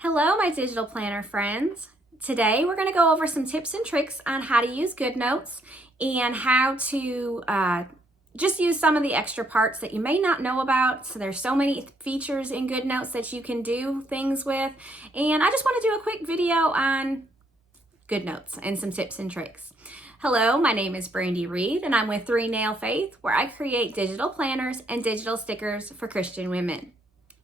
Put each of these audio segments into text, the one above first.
Hello, my digital planner friends. Today we're going to go over some tips and tricks on how to use GoodNotes and how to just use some of the extra parts that you may not know about. So there's so many features in GoodNotes that you can do things with. And I just want to do a quick video on GoodNotes and some tips and tricks. Hello, my name is Brandi Reed and I'm with 3 Nail Faith, where I create digital planners and digital stickers for Christian women.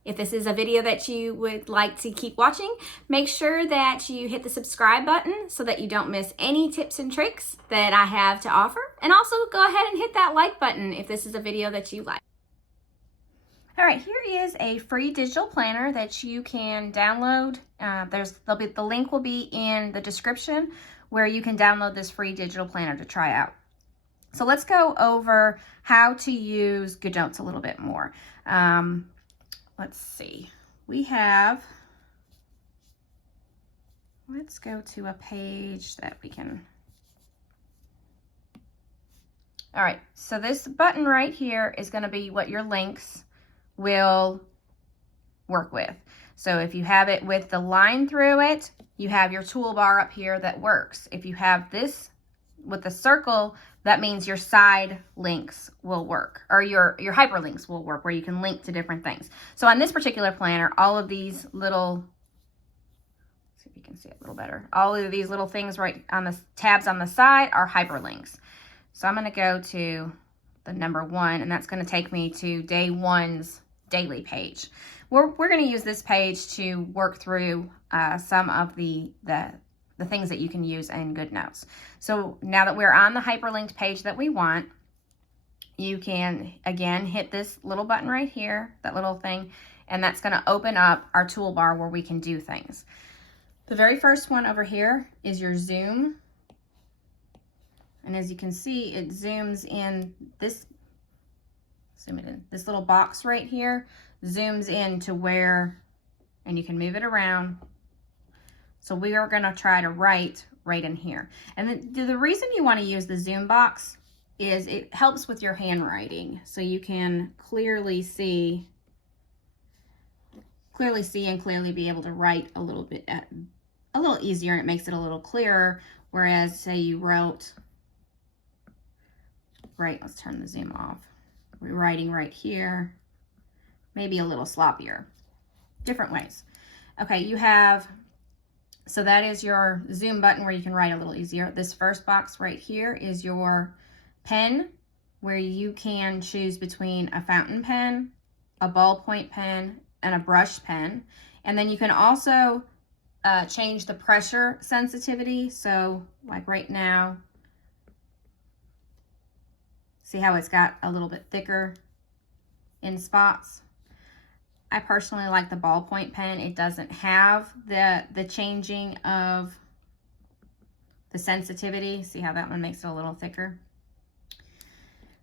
If this is a video that you would like to keep watching, make sure that you hit the subscribe button so that you don't miss any tips and tricks that I have to offer. And also go ahead and hit that like button if this is a video that you like. All right, here is a free digital planner that you can download. The link will be in the description where you can download this free digital planner to try out. So let's go over how to use GoodNotes a little bit more. Let's see, let's go to a page that we can, all right, so this button right here is going to be what your links will work with. So if you have it with the line through it, you have your toolbar up here that works. If you have this with the circle, that means your side links will work, or your hyperlinks will work, where you can link to different things. So on this particular planner, all of these little, let's see if you can see it a little better. All of these little things right on the tabs on the side are hyperlinks. So I'm going to go to the number 1, and that's going to take me to day 1's daily page. We're going to use this page to work through some of the things that you can use in GoodNotes. So now that we're on the hyperlinked page that we want, you can again hit this little button right here, that little thing, and that's going to open up our toolbar where we can do things. The very first one over here is your zoom. And as you can see, it zooms in this, zoom it in, this little box right here, zooms in to where, and you can move it around. So we are going to try to write right in here. And the reason you want to use the zoom box is it helps with your handwriting. So you can clearly see and clearly be able to write a little bit, a little easier, and it makes it a little clearer. Whereas say you wrote, right, let's turn the zoom off. We're writing right here, maybe a little sloppier. Different ways. Okay, you have, so that is your zoom button where you can write a little easier. This first box right here is your pen, where you can choose between a fountain pen, a ballpoint pen, and a brush pen. And then you can also change the pressure sensitivity. So like right now, see how it's got a little bit thicker in spots? I personally like the ballpoint pen. It doesn't have the changing of the sensitivity. See how that one makes it a little thicker?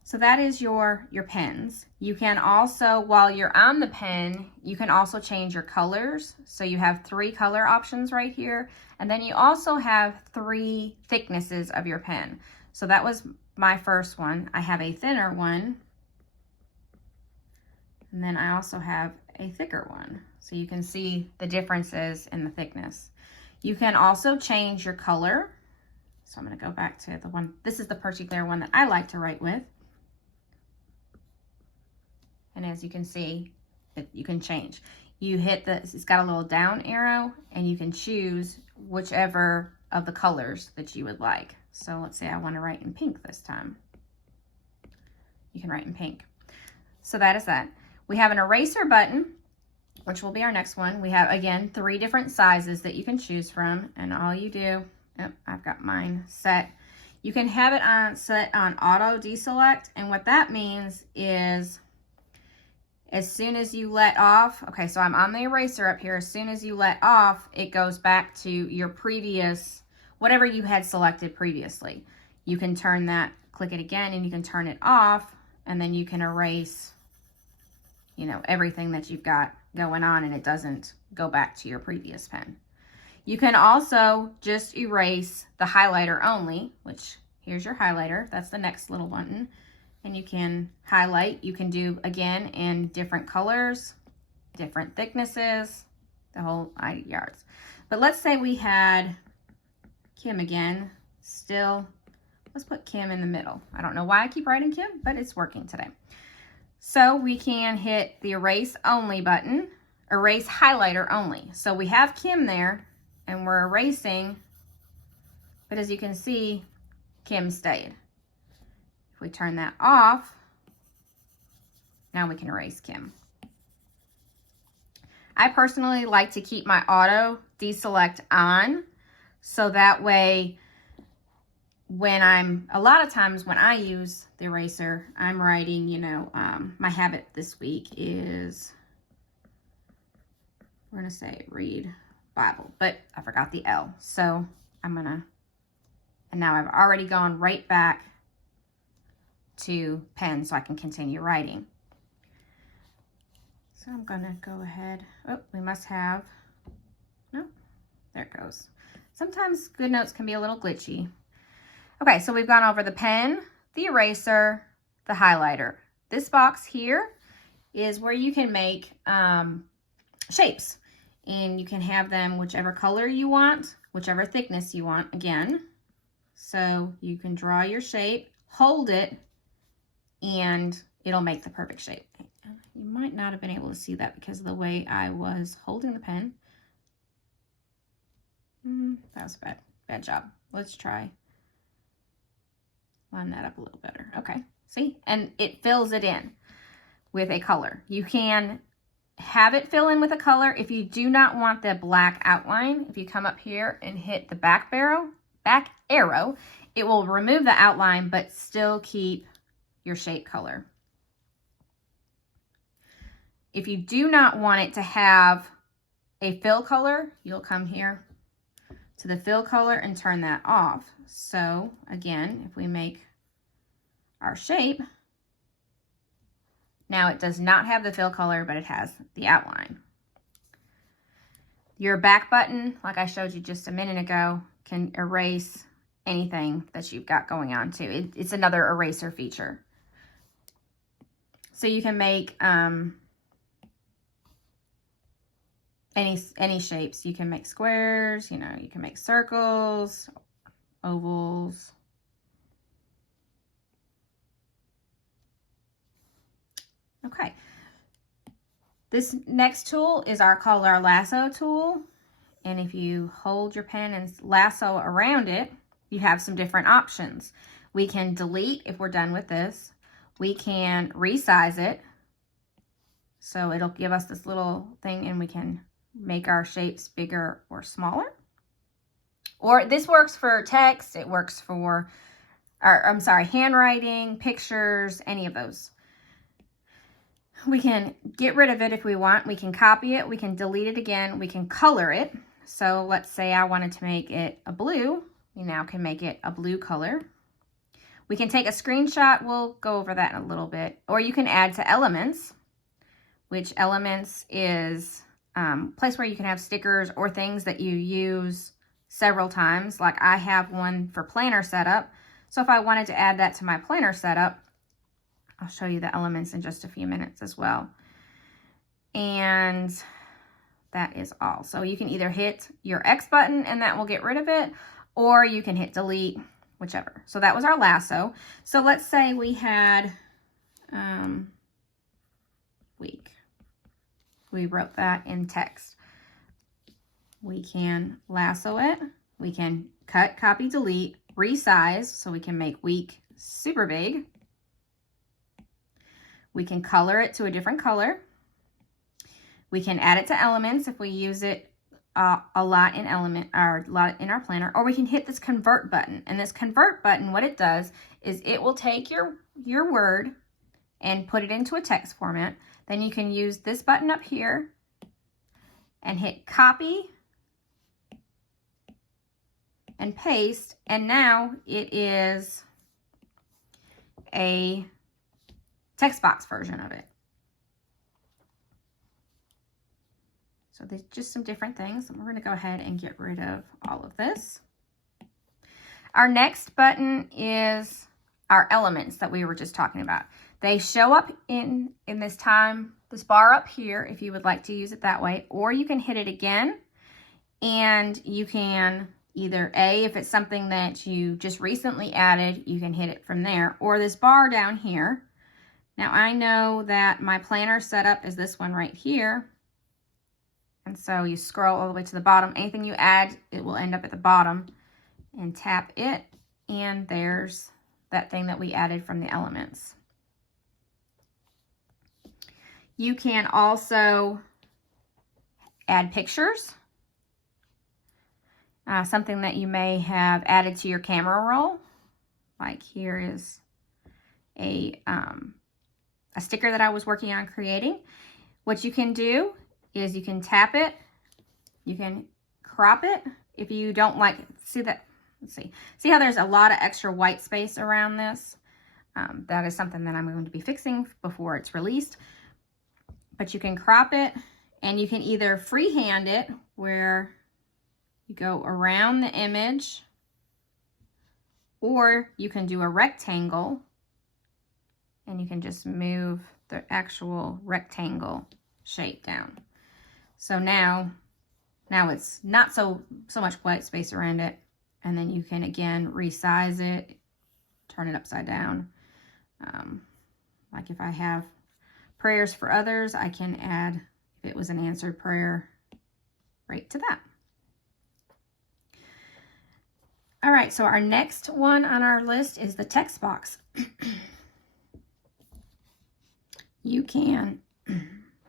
So that is your pens. You can also, while you're on the pen, you can also change your colors. So you have 3 color options right here. And then you also have 3 thicknesses of your pen. So that was my first one. I have a thinner one. And then I also have a thicker one. So you can see the differences in the thickness. You can also change your color. So I'm going to go back to the one, this is the particular one that I like to write with. And as you can see, you can change. You hit it's got a little down arrow, and you can choose whichever of the colors that you would like. So let's say I want to write in pink this time. You can write in pink. So that is that. We have an eraser button, which will be our next one. We have, again, 3 different sizes that you can choose from. And all you do, yep, I've got mine set. You can have it set on auto deselect. And what that means is as soon as you let off, okay, so I'm on the eraser up here. As soon as you let off, it goes back to your previous, whatever you had selected previously. You can turn that, click it again, and you can turn it off, and then you can erase, you know, everything that you've got going on, and it doesn't go back to your previous pen. You can also just erase the highlighter only, which here's your highlighter. That's the next little button. And you can highlight. You can do, again, in different colors, different thicknesses. the whole 8 yards. But let's say we had Kim again, still, let's put Kim in the middle. I don't know why I keep writing Kim, but it's working today. So we can hit the erase only button, erase highlighter only. So we have Kim there and we're erasing, but as you can see, Kim stayed. If we turn that off, now we can erase Kim. I personally like to keep my auto deselect on, so that way when a lot of times when I use the eraser, I'm writing, you know, my habit this week is, we're gonna say read Bible, but I forgot the L. So and now I've already gone right back to pen so I can continue writing. So I'm gonna go ahead, oh, we must have, no, there it goes. Sometimes GoodNotes can be a little glitchy. Okay, so we've gone over the pen, the eraser, the highlighter. This box here is where you can make shapes, and you can have them whichever color you want, whichever thickness you want, again. So you can draw your shape, hold it, and it'll make the perfect shape. You might not have been able to see that because of the way I was holding the pen. That was bad job. Let's try line that up a little better. Okay, see? And it fills it in with a color. You can have it fill in with a color. If you do not want the black outline, if you come up here and hit the back arrow, it will remove the outline but still keep your shape color. If you do not want it to have a fill color, you'll come here to the fill color and turn that off. So again, if we make our shape, now it does not have the fill color, but it has the outline. Your back button, like I showed you just a minute ago, can erase anything that you've got going on too. It's another eraser feature. So you can make any shapes. You can make squares, you know, you can make circles, ovals. Okay. This next tool is our lasso tool. And if you hold your pen and lasso around it, you have some different options. We can delete if we're done with this. We can resize it. So it'll give us this little thing and we can make our shapes bigger or smaller. Or this works for text, it works for, handwriting, pictures, any of those. We can get rid of it if we want. We can copy it, we can delete it again, we can color it. So let's say I wanted to make it a blue. You now can make it a blue color. We can take a screenshot, we'll go over that in a little bit. Or you can add to elements, which elements is place where you can have stickers or things that you use several times. Like I have one for planner setup. So if I wanted to add that to my planner setup, I'll show you the elements in just a few minutes as well. And that is all. So you can either hit your X button and that will get rid of it, or you can hit delete, whichever. So that was our lasso. So let's say we had week. We wrote that in text. We can lasso it. We can cut, copy, delete, resize, so we can make week super big. We can color it to a different color. We can add it to elements if we use it a lot in our planner, or we can hit this convert button. And this convert button, what it does is it will take your word and put it into a text format. Then you can use this button up here and hit copy and paste, and now it is a text box version of it. So there's just some different things. And we're going to go ahead and get rid of all of this. Our next button is our elements that we were just talking about. They show up in this time this bar up here if you would like to use it that way, or you can hit it again, and you can either if it's something that you just recently added, you can hit it from there, or this bar down here. Now I know that my planner setup is this one right here. And so you scroll all the way to the bottom. Anything you add, it will end up at the bottom. And tap it, and there's that thing that we added from the elements. You can also add pictures. Something that you may have added to your camera roll. Like here is a sticker that I was working on creating. What you can do is you can tap it, you can crop it. If you don't like, see that, let's see how there's a lot of extra white space around this. That is something that I'm going to be fixing before it's released. But you can crop it, and you can either freehand it where you go around the image, or you can do a rectangle and you can just move the actual rectangle shape down. So now it's not so much white space around it. And then you can, again, resize it, turn it upside down. Like if I have prayers for others, I can add, if it was an answered prayer, right to that. All right, so our next one on our list is the text box. You can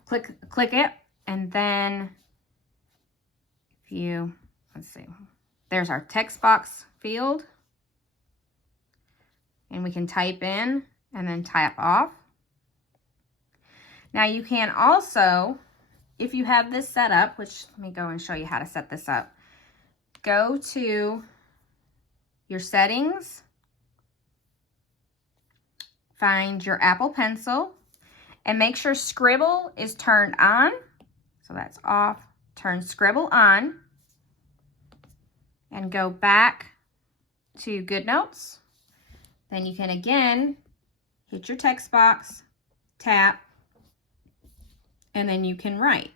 click it, and then if you, let's see, there's our text box field, and we can type in and then tap off. Now you can also, if you have this set up, which let me go and show you how to set this up. Go to your settings, find your Apple Pencil, and make sure Scribble is turned on. So that's off. Turn Scribble on, and go back to GoodNotes. Then you can again hit your text box, tap, and then you can write.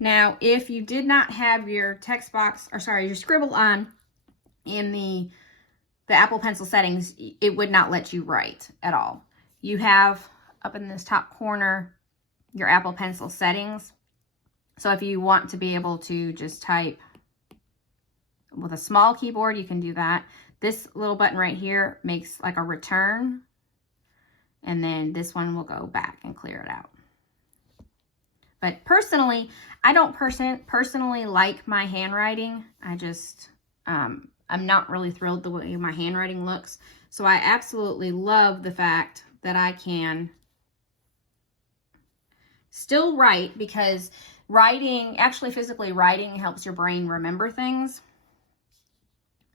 Now, if you did not have your text box, or sorry, your Scribble on in the Apple Pencil settings, it would not let you write at all. You have up in this top corner your Apple Pencil settings. So if you want to be able to just type with a small keyboard, you can do that. This little button right here makes like a return, and then this one will go back and clear it out. But personally, I don't personally like my handwriting. I just, I'm not really thrilled the way my handwriting looks. So I absolutely love the fact that I can still write, because writing, actually physically writing, helps your brain remember things.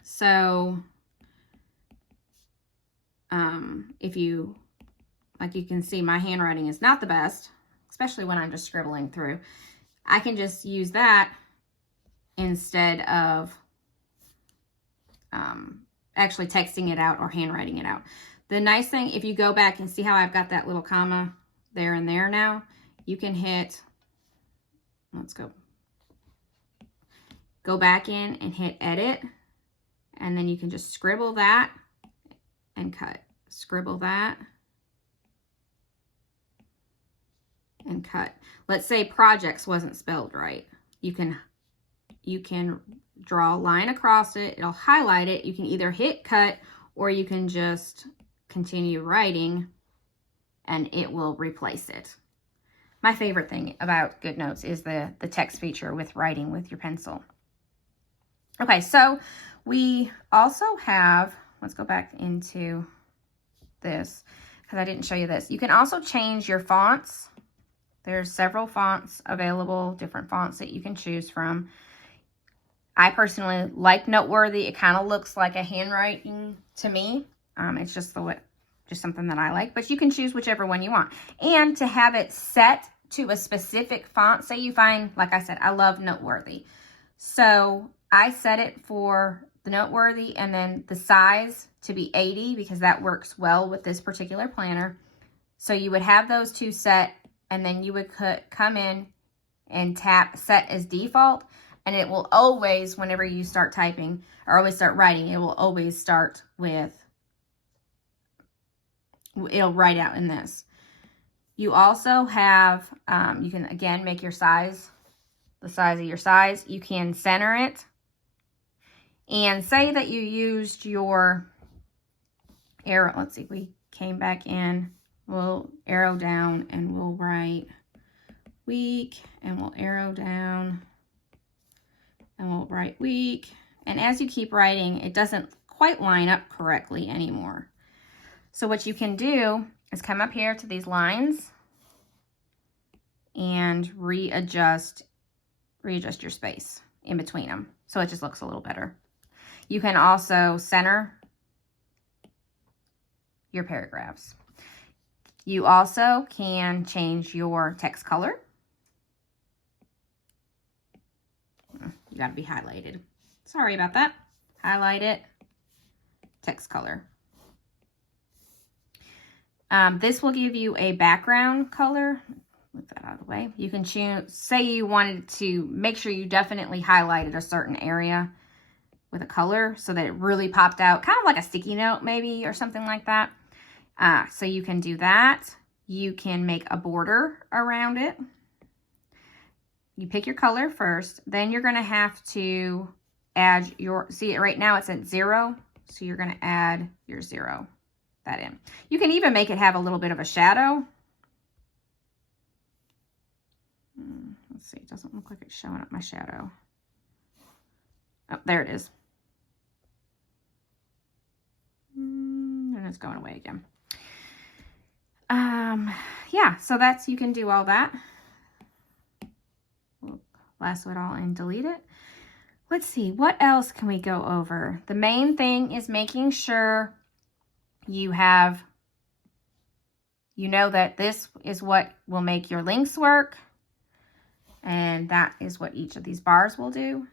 So if you, like you can see, my handwriting is not the best, especially when I'm just scribbling through. I can just use that instead of actually texting it out or handwriting it out. The nice thing, if you go back and see how I've got that little comma there and there now, you can hit, let's go back in and hit edit, and then you can just scribble that and cut. Scribble that and cut. Let's say projects wasn't spelled right. You can draw a line across it. It'll highlight it. You can either hit cut, or you can just continue writing and it will replace it. My favorite thing about GoodNotes is the text feature with writing with your pencil. Okay, so we also have, let's go back into this because I didn't show you this. You can also change your fonts. There's several fonts available, different fonts that you can choose from. I personally like Noteworthy. It kind of looks like a handwriting to me. It's just something that I like, but you can choose whichever one you want. And to have it set to a specific font, say you find, like I said, I love Noteworthy. So I set it for the Noteworthy and then the size to be 80 because that works well with this particular planner. So you would have those two set and then you would come in and tap set as default, and it will always, whenever you start typing or always start writing, it will always start with, it'll write out in this. You also have, you can again make your size, the size of your size. You can center it. And say that you used your arrow. Let's see, we came back in. We'll arrow down and we'll write week, and we'll arrow down and we'll write week. And as you keep writing, it doesn't quite line up correctly anymore. So what you can do is come up here to these lines and readjust your space in between them, so it just looks a little better. You can also center your paragraphs. You also can change your text color. You got to be highlighted. Sorry about that. Highlight it. Text color. This will give you a background color. Move that out of the way. You can choose, say you wanted to make sure you definitely highlighted a certain area with a color so that it really popped out, kind of like a sticky note maybe, or something like that. So you can do that. You can make a border around it. You pick your color first, then you're going to have to add your, see it right now it's at 0, so you're going to add your 0, that in. You can even make it have a little bit of a shadow. Let's see, it doesn't look like it's showing up my shadow. Oh, there it is. And it's going away again. Yeah, so that's, you can do all that. We'll lasso it all and delete it. Let's see, what else can we go over? The main thing is making sure you have, you know that this is what will make your links work. And that is what each of these bars will do.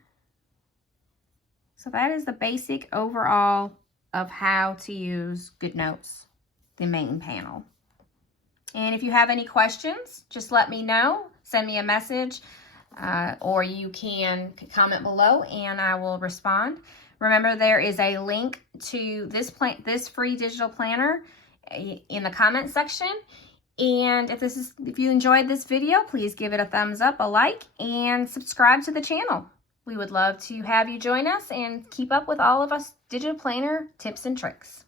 So that is the basic overall of how to use GoodNotes, the main panel. And if you have any questions, just let me know. Send me a message, or you can comment below and I will respond. Remember, there is a link to this free digital planner in the comment section. And if you enjoyed this video, please give it a thumbs up, a like, and subscribe to the channel. We would love to have you join us and keep up with all of us digital planner tips and tricks.